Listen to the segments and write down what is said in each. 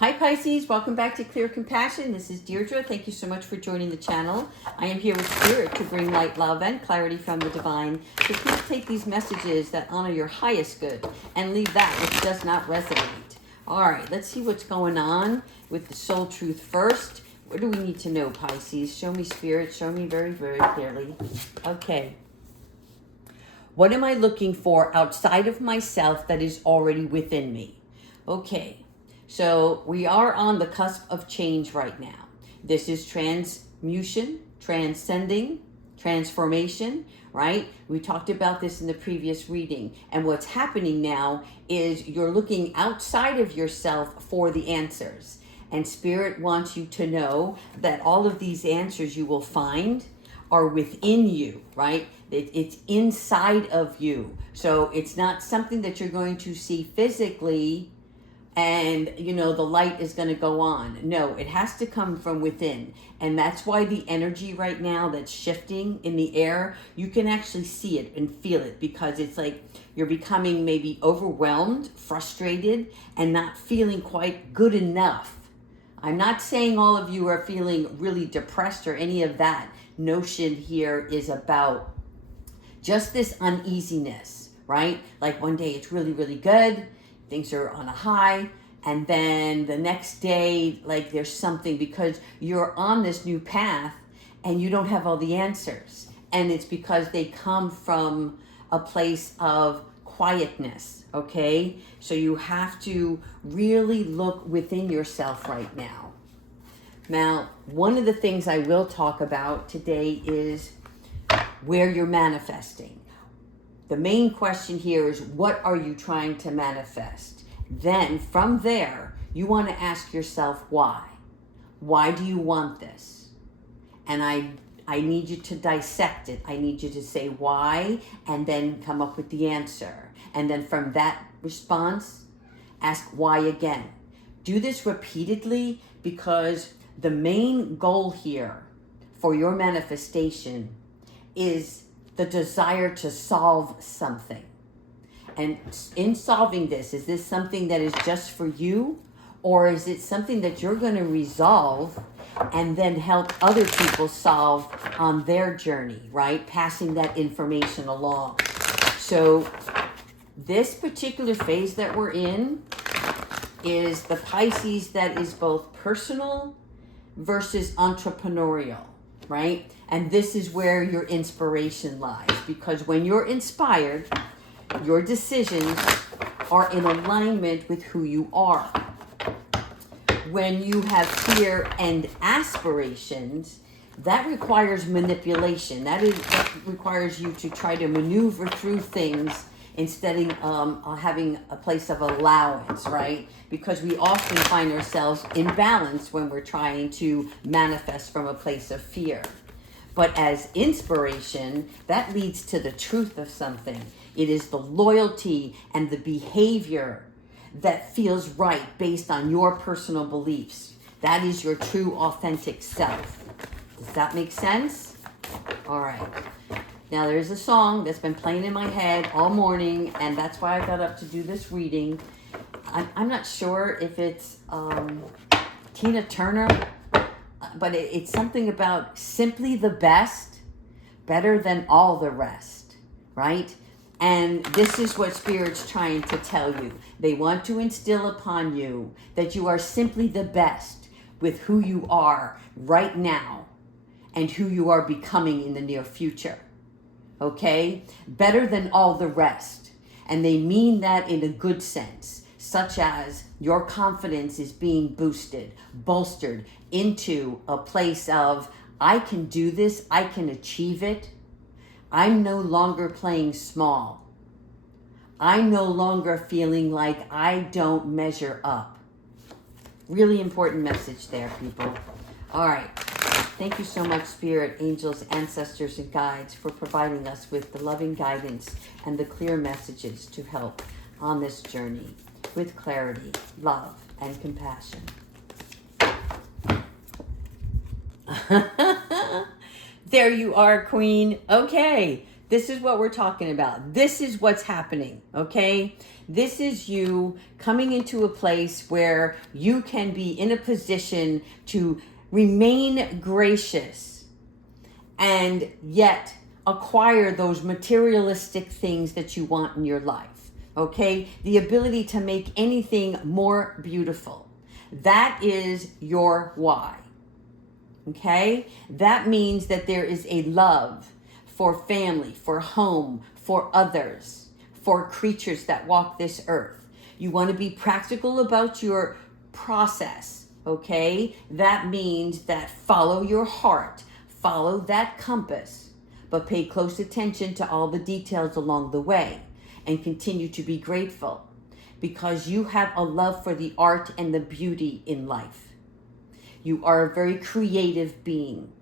Hi Pisces, welcome back to Clear Compassion. This is Deirdre. Thank you so much for joining the channel. I am here with Spirit to bring light, love, and clarity from the divine. So please take these messages that honor your highest good and leave that which does not resonate. All right, let's see what's going on with the soul truth first. What do we need to know, Pisces? Show me, Spirit. Show me very, very clearly. Okay. What am I looking for outside of myself that is already within me? Okay. So we are on the cusp of change right now. This is transmutation, transcending, transformation, right? We talked about this in the previous reading. And what's happening now is you're looking outside of yourself for the answers. And Spirit wants you to know that all of these answers you will find are within you, right? It's inside of you. So it's not something that you're going to see physically and, you know, the light is going to go on. No, it has to come from within. And that's why the energy right now that's shifting in the air, you can actually see it and feel it, because it's like you're becoming maybe overwhelmed, frustrated, and not feeling quite good enough. I'm not saying all of you are feeling really depressed or any of that. Notion here is about just this uneasiness, right? Like one day it's really, really good. Things are on a high, and then the next day, like there's something, because you're on this new path and you don't have all the answers. And it's because they come from a place of quietness, okay? So you have to really look within yourself right now. Now, one of the things I will talk about today is where you're manifesting. The main question here is, what are you trying to manifest? Then from there, you want to ask yourself why. Why do you want this? And I need you to dissect it. I need you to say why and then come up with the answer. And then from that response, ask why again. Do this repeatedly, because the main goal here for your manifestation is the desire to solve something. And in solving this, is this something that is just for you? Or is it something that you're going to resolve and then help other people solve on their journey, right? Passing that information along. So this particular phase that we're in is the Pisces that is both personal versus entrepreneurial, right? And this is where your inspiration lies, because when you're inspired, your decisions are in alignment with who you are. When you have fear and aspirations, that requires manipulation. That requires you to try to maneuver through things instead of having a place of allowance, right? Because we often find ourselves imbalanced when we're trying to manifest from a place of fear. But as inspiration, that leads to the truth of something. It is the loyalty and the behavior that feels right based on your personal beliefs. That is your true, authentic self. Does that make sense? All right. Now, there's a song that's been playing in my head all morning, and that's why I got up to do this reading. I'm not sure if it's Tina Turner, but it's something about simply the best, better than all the rest, right? And this is what Spirit's trying to tell you. They want to instill upon you that you are simply the best with who you are right now and who you are becoming in the near future, okay? Better than all the rest. And they mean that in a good sense, such as your confidence is being boosted, bolstered into a place of, I can do this, I can achieve it. I'm no longer playing small. I'm no longer feeling like I don't measure up. Really important message there, people. All right. Thank you so much, Spirit, angels, ancestors, and guides, for providing us with the loving guidance and the clear messages to help on this journey with clarity, love, and compassion. There you are, Queen. Okay, This is what we're talking about. This is what's happening, okay? This is you coming into a place where you can be in a position to remain gracious and yet acquire those materialistic things that you want in your life, okay? The ability to make anything more beautiful. That is your why, okay? That means that there is a love for family, for home, for others, for creatures that walk this earth. You want to be practical about your process, okay? That means that follow your heart, follow that compass, but pay close attention to all the details along the way and continue to be grateful because you have a love for the art and the beauty in life. You are a very creative being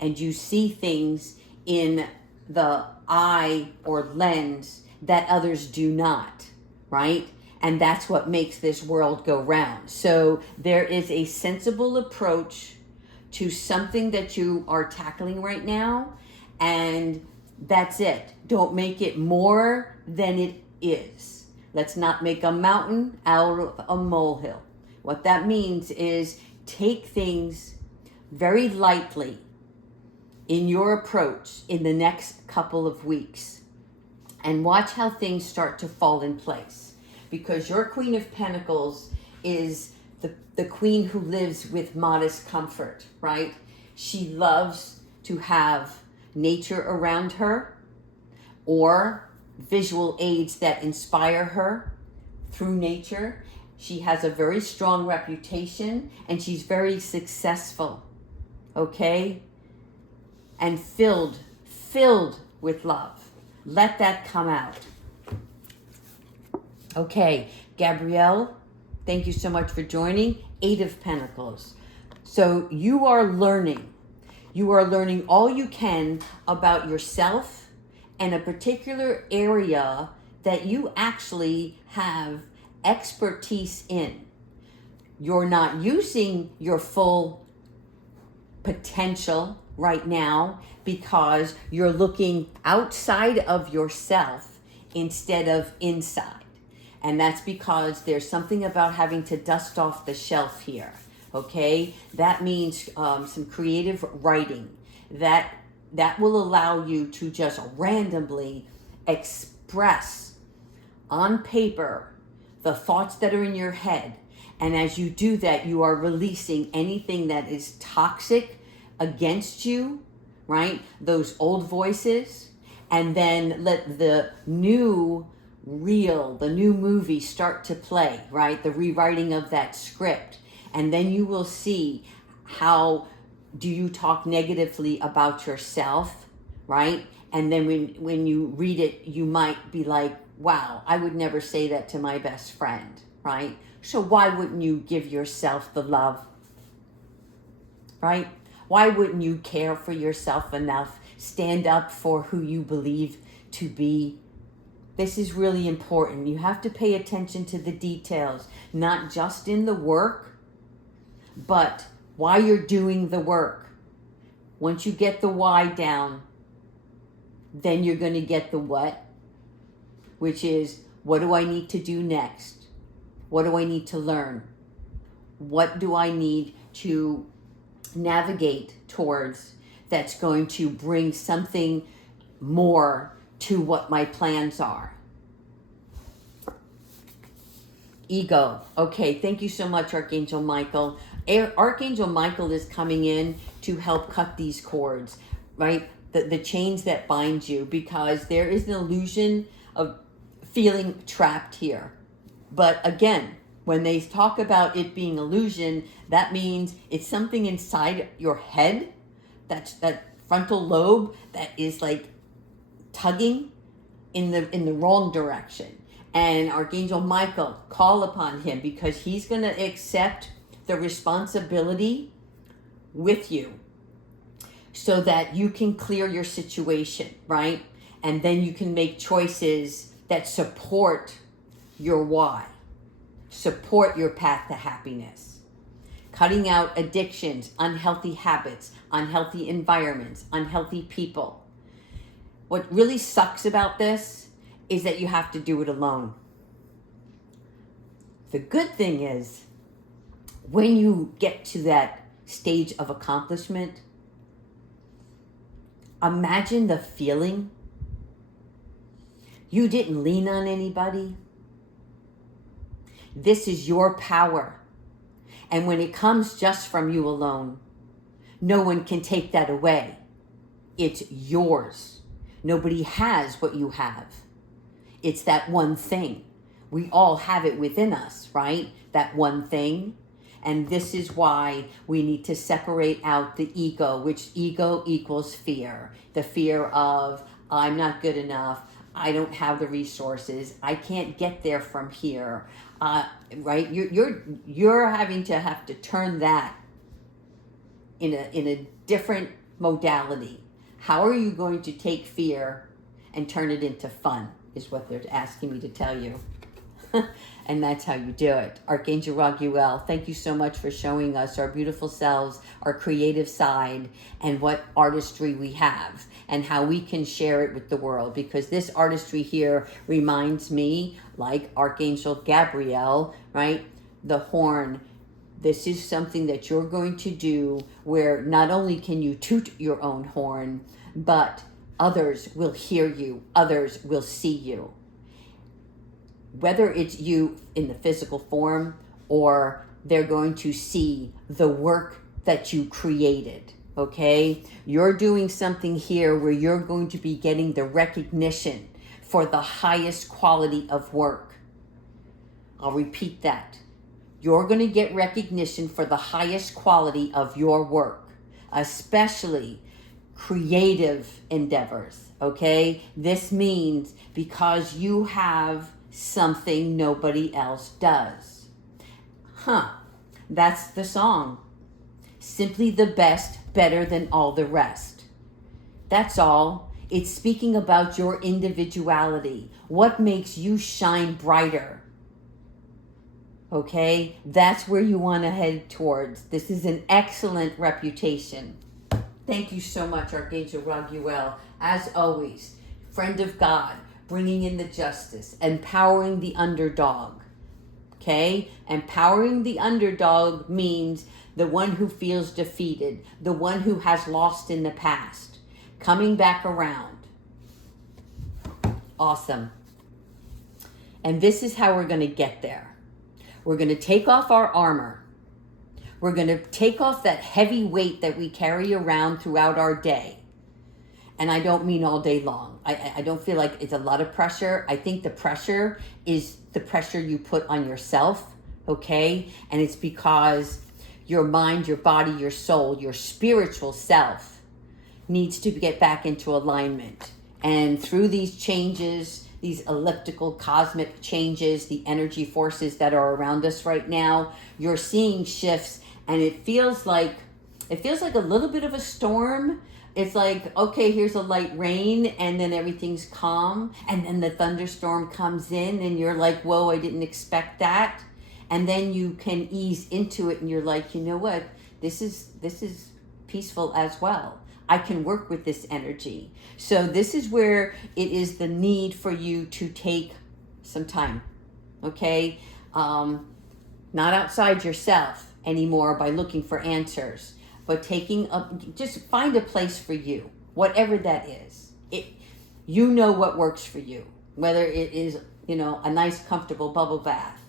and you see things in the eye or lens that others do not, right? And that's what makes this world go round. So there is a sensible approach to something that you are tackling right now, and that's it. Don't make it more than it is. Let's not make a mountain out of a molehill. What that means is take things very lightly in your approach in the next couple of weeks and watch how things start to fall in place, because your Queen of Pentacles is the queen who lives with modest comfort, right? She loves to have nature around her or visual aids that inspire her through nature. She has a very strong reputation and she's very successful, okay? And filled with love. Let that come out. Okay, Gabrielle, thank you so much for joining. 8 of Pentacles. So you are learning. You are learning all you can about yourself and a particular area that you actually have expertise in. You're not using your full potential right now because you're looking outside of yourself instead of inside. And that's because there's something about having to dust off the shelf here, okay? That means some creative writing that will allow you to just randomly express on paper the thoughts that are in your head. And as you do that, you are releasing anything that is toxic against you, right? Those old voices, and then let the new reel, the new movie start to play, right? The rewriting of that script. And then you will see how do you talk negatively about yourself, right? And then when you read it, you might be like, wow, I would never say that to my best friend, right? So why wouldn't you give yourself the love, right? Why wouldn't you care for yourself enough? Stand up for who you believe to be. This is really important. You have to pay attention to the details, not just in the work, but while you're doing the work. Once you get the why down, then you're going to get the what, which is, what do I need to do next? What do I need to learn? What do I need to navigate towards that's going to bring something more to what my plans are? Ego. Okay, thank you so much, Archangel Michael. Archangel Michael is coming in to help cut these cords, right? The chains that bind you, because there is an illusion of feeling trapped here. But again, when they talk about it being illusion, that means it's something inside your head, that frontal lobe that is like tugging in the wrong direction. And Archangel Michael, call upon him, because he's going to accept the responsibility with you so that you can clear your situation, right? And then you can make choices that support your why, support your path to happiness. Cutting out addictions, unhealthy habits, unhealthy environments, unhealthy people. What really sucks about this is that you have to do it alone. The good thing is, when you get to that stage of accomplishment, imagine the feeling. You didn't lean on anybody. This is your power. And when it comes just from you alone, no one can take that away. It's yours. Nobody has what you have. It's that one thing. We all have it within us, right? That one thing. And this is why we need to separate out the ego, which ego equals fear. The fear of, I'm not good enough. I don't have the resources. I can't get there from here. Right? You're having to have to turn that in a different modality. How are you going to take fear and turn it into fun, is what they're asking me to tell you. And that's how you do it. Archangel Yuriel, thank you so much for showing us our beautiful selves, our creative side, and what artistry we have, and how we can share it with the world. Because this artistry here reminds me, like Archangel Gabriel, right? The horn. This is something that you're going to do where not only can you toot your own horn, but others will hear you, others will see you. Whether it's you in the physical form, or they're going to see the work that you created, okay? You're doing something here where you're going to be getting the recognition for the highest quality of work. I'll repeat that. You're going to get recognition for the highest quality of your work, especially creative endeavors, okay? This means because you have something nobody else does. That's the song. Simply the best, better than all the rest. That's all. It's speaking about your individuality. What makes you shine brighter? Okay? That's where you want to head towards. This is an excellent reputation. Thank you so much, Archangel Yuriel. As always, friend of God, bringing in the justice, empowering the underdog, okay? Empowering the underdog means the one who feels defeated, the one who has lost in the past, coming back around. Awesome. And this is how we're going to get there. We're going to take off our armor. We're going to take off that heavy weight that we carry around throughout our day. And I don't mean all day long. I don't feel like it's a lot of pressure. I think the pressure is the pressure you put on yourself, okay? And it's because your mind, your body, your soul, your spiritual self needs to get back into alignment. And through these changes, these elliptical cosmic changes, the energy forces that are around us right now, you're seeing shifts, and it feels like a little bit of a storm. It's like, okay, here's a light rain, and then everything's calm, and then the thunderstorm comes in, and you're like, whoa, I didn't expect that. And then you can ease into it, and you're like, you know what? This is peaceful as well. I can work with this energy. So this is where it is the need for you to take some time, okay? Not outside yourself anymore by looking for answers, but just find a place for you, whatever that is. You know what works for you, whether it is, a nice, comfortable bubble bath,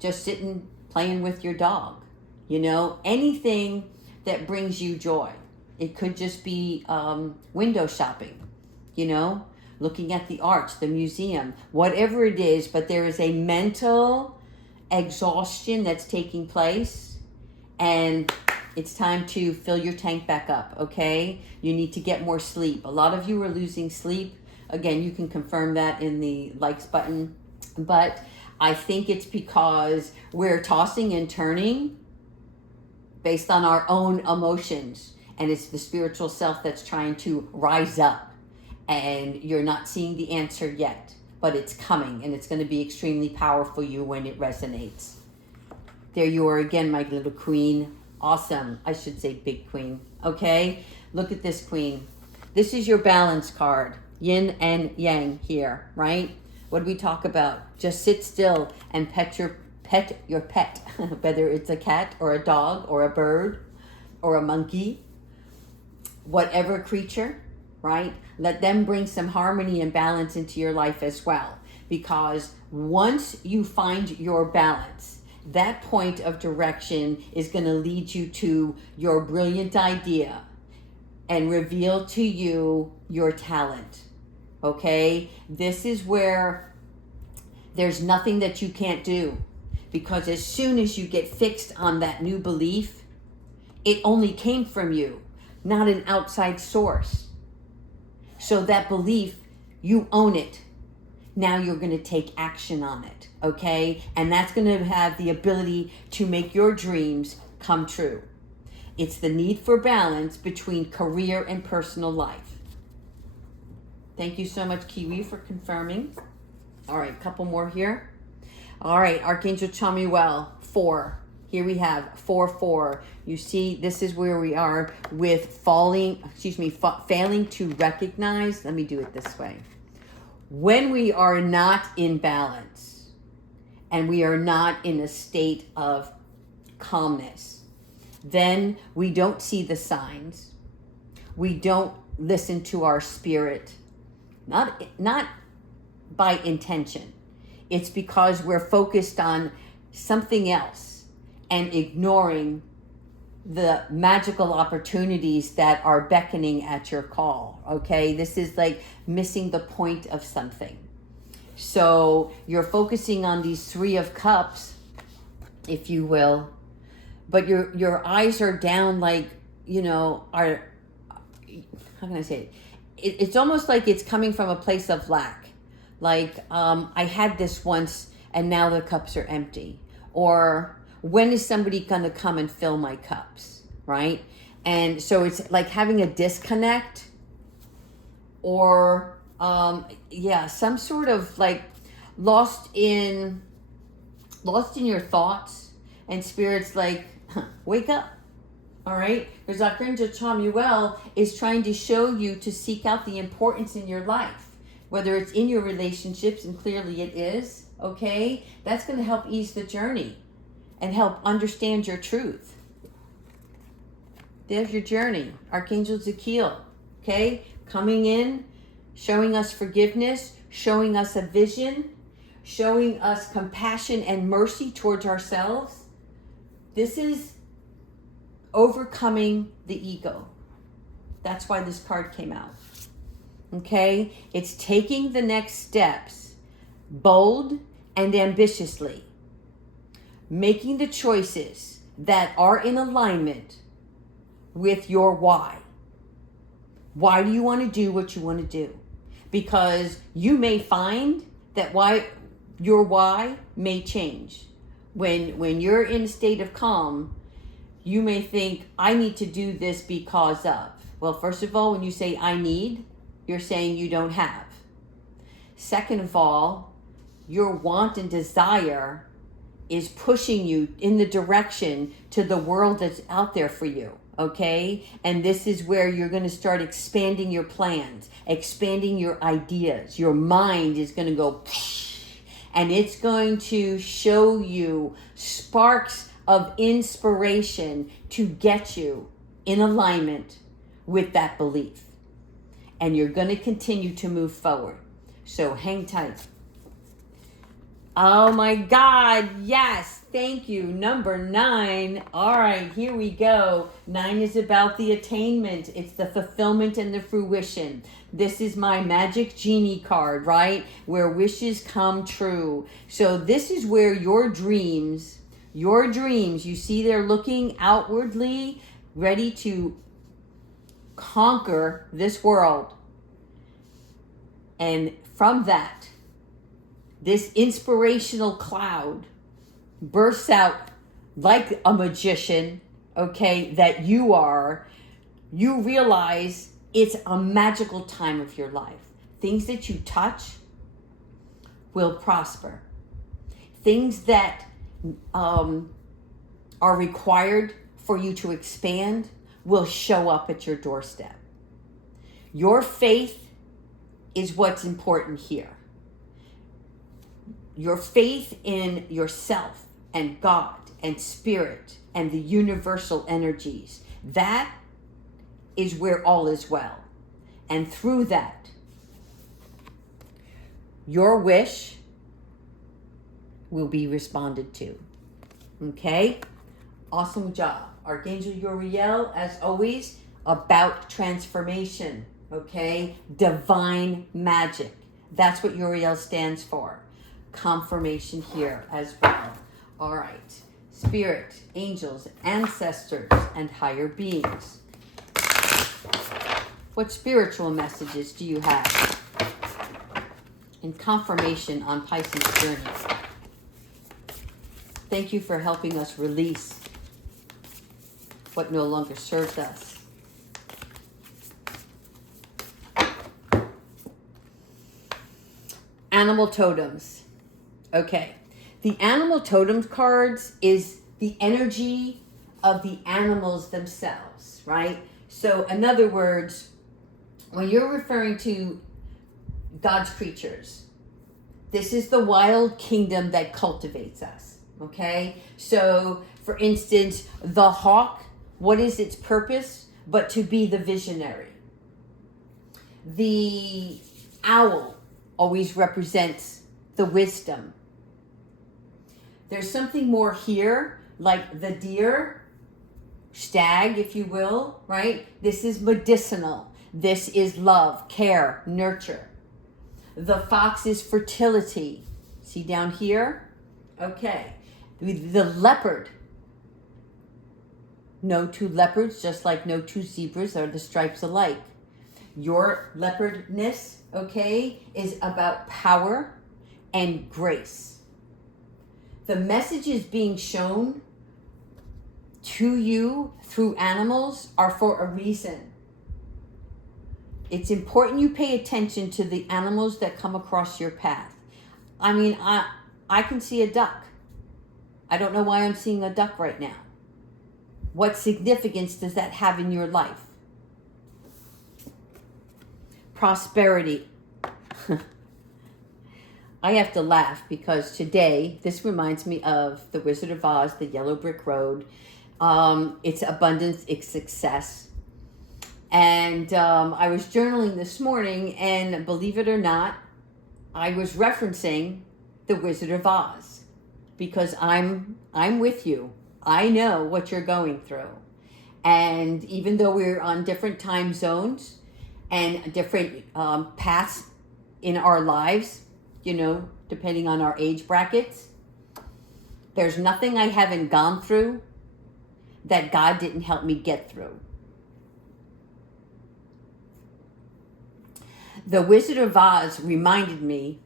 just sitting, playing with your dog, anything that brings you joy. It could just be window shopping, looking at the arts, the museum, whatever it is, but there is a mental exhaustion that's taking place. And it's time to fill your tank back up, okay? You need to get more sleep. A lot of you are losing sleep. Again, you can confirm that in the likes button. But I think it's because we're tossing and turning based on our own emotions. And it's the spiritual self that's trying to rise up. And you're not seeing the answer yet. But it's coming. And it's going to be extremely powerful for you when it resonates. There you are again, my little queen. Awesome. I should say big queen. Okay? Look at this queen. This is your balance card, yin and yang here, right? What do we talk about? Just sit still and pet your pet, whether it's a cat or a dog or a bird or a monkey, whatever creature, right? Let them bring some harmony and balance into your life as well. Because once you find your balance, that point of direction is going to lead you to your brilliant idea and reveal to you your talent. Okay? This is where there's nothing that you can't do. Because as soon as you get fixed on that new belief, it only came from you, not an outside source. So that belief, you own it. Now you're going to take action on it, okay? And that's going to have the ability to make your dreams come true. It's the need for balance between career and personal life. Thank you so much, Kiwi, for confirming. All right, couple more here. All right, Archangel Michael, 4. Here we have 4-4. You see, this is where we are with failing to recognize. Let me do it this way. When we are not in balance and we are not in a state of calmness, then we don't see the signs. We don't listen to our spirit, not by intention. It's because we're focused on something else and ignoring the magical opportunities that are beckoning at your call, okay? This is like missing the point of something. So you're focusing on these 3 of Cups, if you will, but your eyes are down like, how can I say it? It's almost like it's coming from a place of lack. Like, I had this once and now the cups are empty. Or, when is somebody going to come and fill my cups, right? And so it's like having a disconnect or, some sort of like lost in your thoughts, and spirit's like, wake up, all right? Because Archangel Michael is trying to show you to seek out the importance in your life, whether it's in your relationships, and clearly it is, okay? That's going to help ease the journey and help understand your truth. There's your journey. Archangel Michael, okay? Coming in, showing us forgiveness, showing us a vision, showing us compassion and mercy towards ourselves. This is overcoming the ego. That's why this card came out. Okay? It's taking the next steps bold and ambitiously. Making the choices that are in alignment with your why. Why do you want to do what you want to do? Because you may find that your why may change. When you're in a state of calm, you may think, I need to do this because of. Well, first of all, when you say I need, you're saying you don't have. Second of all, your want and desire is pushing you in the direction to the world that's out there for you, okay? And this is where you're going to start expanding your plans, expanding your ideas. Your mind is going to go, and it's going to show you sparks of inspiration to get you in alignment with that belief. And you're going to continue to move forward. So hang tight. Oh my God, yes, thank you. Number 9. All right, here we go. 9 is about the attainment. It's the fulfillment and the fruition. This is my magic genie card, right? Where wishes come true. So this is where your dreams, you see they're looking outwardly, ready to conquer this world. And from that, this inspirational cloud bursts out like a magician, okay, that you are. You realize it's a magical time of your life. Things that you touch will prosper. Things that are required for you to expand will show up at your doorstep. Your faith is what's important here. Your faith in yourself and God and spirit and the universal energies. That is where all is well. And through that, your wish will be responded to. Okay? Awesome job. Archangel Yuriel, as always, about transformation. Okay? Divine magic. That's what Yuriel stands for. Confirmation here as well. All right. Spirit, angels, ancestors, and higher beings. What spiritual messages do you have in confirmation on Pisces journey? Thank you for helping us release what no longer serves us. Animal totems. Okay. The animal totem cards is the energy of the animals themselves, right? So in other words, when you're referring to God's creatures, this is the wild kingdom that cultivates us, okay? So for instance, the hawk, what is its purpose? But to be the visionary. The owl always represents the wisdom. There's something more here, like the deer, stag, if you will, right? This is medicinal. This is love, care, nurture. The fox is fertility. See down here? Okay. The leopard. No two leopards, just like no two zebras are the stripes alike. Your leopardness, okay, is about power and grace. The messages being shown to you through animals are for a reason. It's important you pay attention to the animals that come across your path. I mean, I can see a duck. I don't know why I'm seeing a duck right now. What significance does that have in your life? Prosperity. I have to laugh because today, this reminds me of The Wizard of Oz, the Yellow Brick Road. It's abundance, it's success. And I was journaling this morning, and believe it or not, I was referencing The Wizard of Oz because I'm with you. I know what you're going through. And even though we're on different time zones and different paths in our lives, you know, depending on our age brackets, there's nothing I haven't gone through that God didn't help me get through. The Wizard of Oz reminded me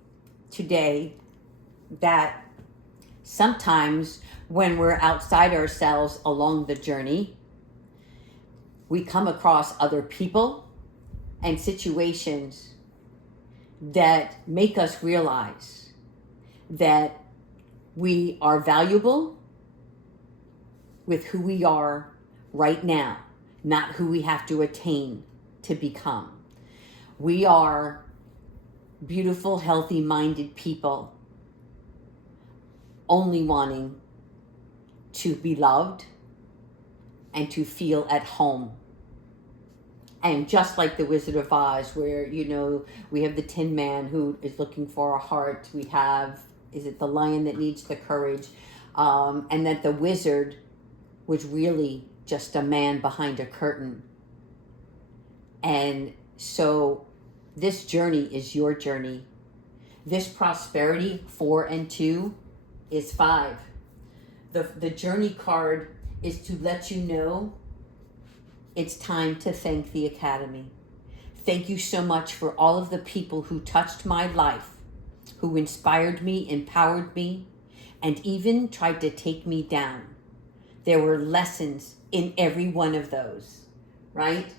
today that sometimes when we're outside ourselves along the journey, we come across other people and situations that make us realize that we are valuable with who we are right now, not who we have to attain to become. We are beautiful, healthy-minded people only wanting to be loved and to feel at home. And just like the Wizard of Oz, where, you know, we have the Tin Man who is looking for a heart. We have, is it the lion that needs the courage? And that the wizard was really just a man behind a curtain. And so this journey is your journey. This prosperity, 4 and 2, is 5. The journey card is to let you know it's time to thank the Academy. Thank you so much for all of the people who touched my life, who inspired me, empowered me, and even tried to take me down. There were lessons in every one of those, right?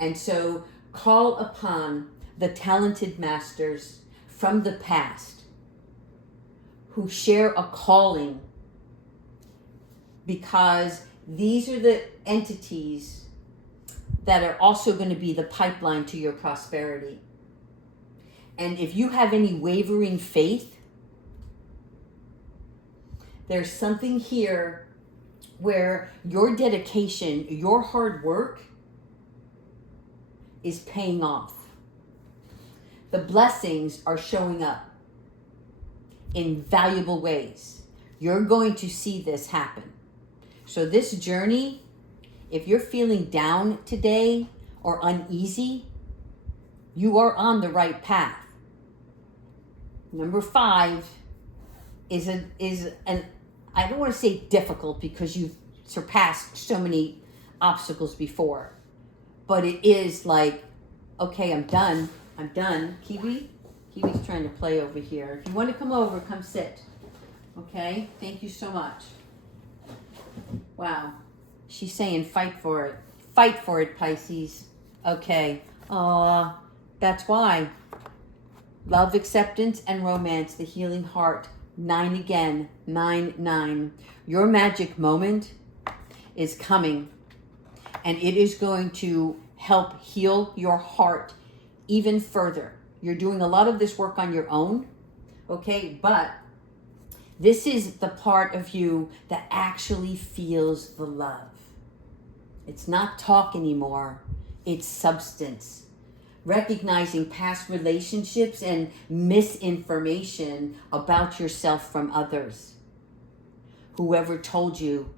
And so call upon the talented masters from the past who share a calling, because these are the entities that are also going to be the pipeline to your prosperity. And if you have any wavering faith, there's something here where your dedication, your hard work is paying off. The blessings are showing up in valuable ways. You're going to see this happen. So this journey, if you're feeling down today or uneasy, you are on the right path. Number 5 is an I don't want to say difficult because you've surpassed so many obstacles before, but it is like, okay, I'm done. Kiwi's trying to play over here. If you want to come over, come sit. Okay, thank you so much. Wow, she's saying fight for it, Pisces. Okay, that's why. Love, acceptance, and romance, the healing heart. 9 again, 9. Your magic moment is coming, and it is going to help heal your heart even further. You're doing a lot of this work on your own, okay? But this is the part of you that actually feels the love. It's not talk anymore, it's substance. Recognizing past relationships and misinformation about yourself from others. Whoever told you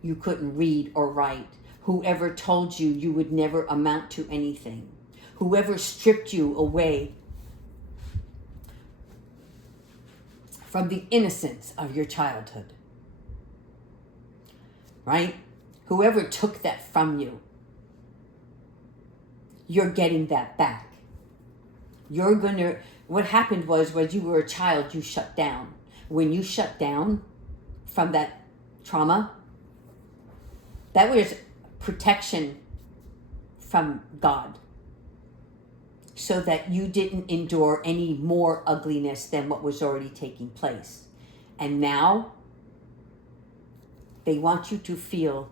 you couldn't read or write. Whoever told you you would never amount to anything. Whoever stripped you away from the innocence of your childhood. Right? Whoever took that from you. You're getting that back. What happened was when you were a child, you shut down. When you shut down from that trauma, that was protection from God, so that you didn't endure any more ugliness than what was already taking place. And now, they want you to feel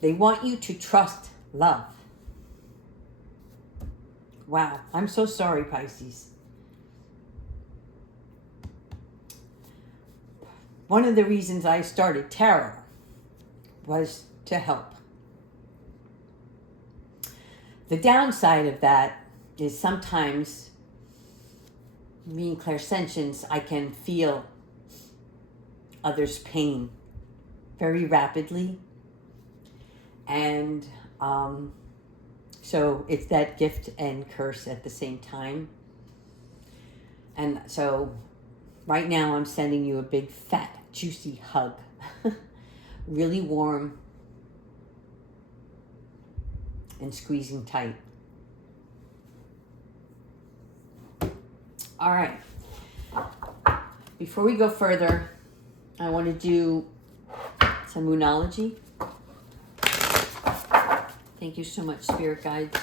they want you to trust love. Wow, I'm so sorry, Pisces. One of the reasons I started tarot was to help. The downside of that is sometimes, being clairsentience, I can feel others' pain very rapidly. And so it's that gift and curse at the same time. And so right now I'm sending you a big, fat, juicy hug. Really warm and squeezing tight. All right. Before we go further, I want to do some moonology. Thank you so much, Spirit Guides.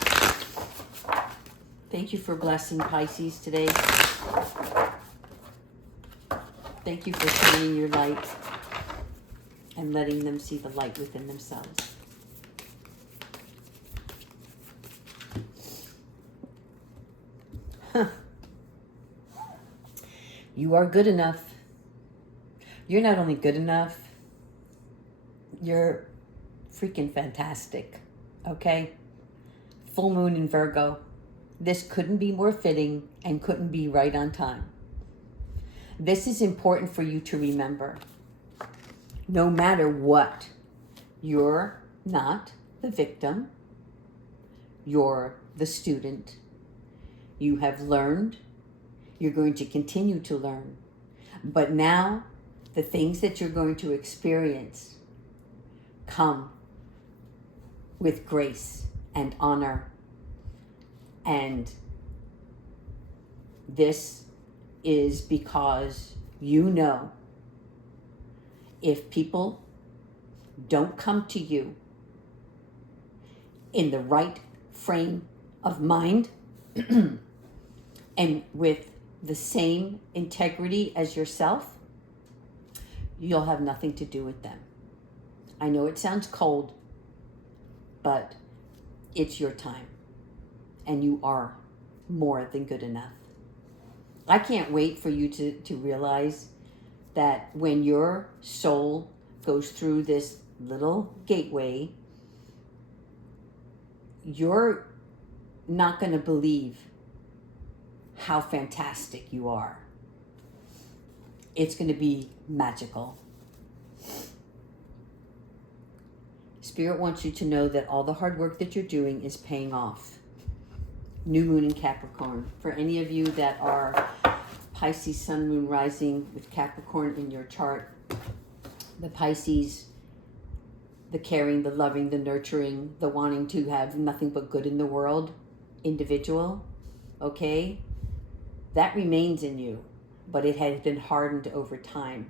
Thank you for blessing Pisces today. Thank you for shining your light and letting them see the light within themselves. You are good enough. You're not only good enough, you're freaking fantastic. Okay? Full moon in Virgo. This couldn't be more fitting and couldn't be right on time. This is important for you to remember. No matter what, you're not the victim. You're the student. You have learned. You're going to continue to learn. But now, the things that you're going to experience come with grace and honor. And this is because you know if people don't come to you in the right frame of mind and with the same integrity as yourself, you'll have nothing to do with them. I know it sounds cold, but it's your time. And you are more than good enough. I can't wait for you to realize that when your soul goes through this little gateway, you're not going to believe how fantastic you are. It's going to be magical. Spirit wants you to know that all the hard work that you're doing is paying off. New moon in Capricorn. For any of you that are Pisces, sun, moon, rising with Capricorn in your chart, the Pisces, the caring, the loving, the nurturing, the wanting to have nothing but good in the world, individual, okay? That remains in you, but it has been hardened over time.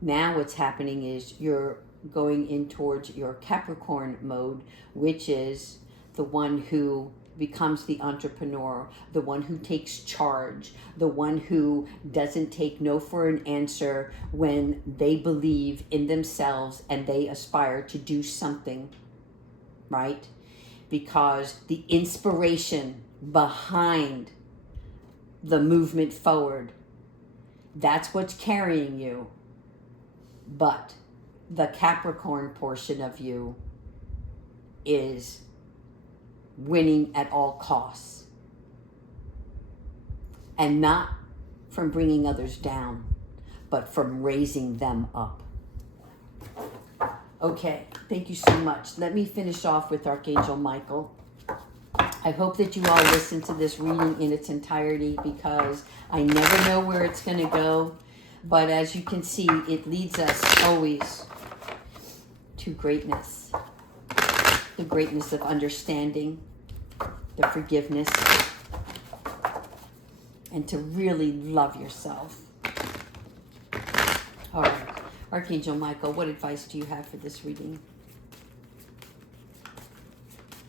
Now what's happening is you're going in towards your Capricorn mode, which is the one who becomes the entrepreneur, the one who takes charge, the one who doesn't take no for an answer when they believe in themselves and they aspire to do something, right? Because the inspiration behind the movement forward, that's what's carrying you. But the Capricorn portion of you is winning at all costs, and not from bringing others down, but from raising them up. Okay, thank you so much. Let me finish off with Archangel Michael. I hope that you all listen to this reading in its entirety, because I never know where it's going to go, but as you can see, it leads us always to greatness. The greatness of understanding, the forgiveness, and to really love yourself. All right, Archangel Michael, what advice do you have for this reading?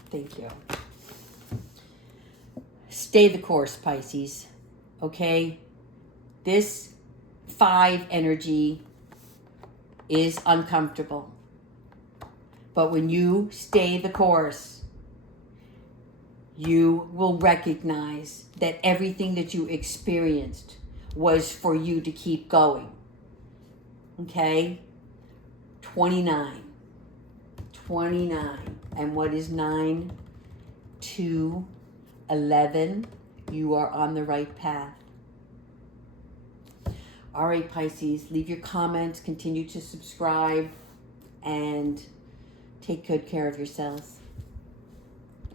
Thank you. Stay the course, Pisces, okay? This 5 energy is uncomfortable. But when you stay the course, you will recognize that everything that you experienced was for you to keep going. Okay? 29. And what is 9? 2, 11. You are on the right path. All right, Pisces, leave your comments, continue to subscribe, and take good care of yourselves.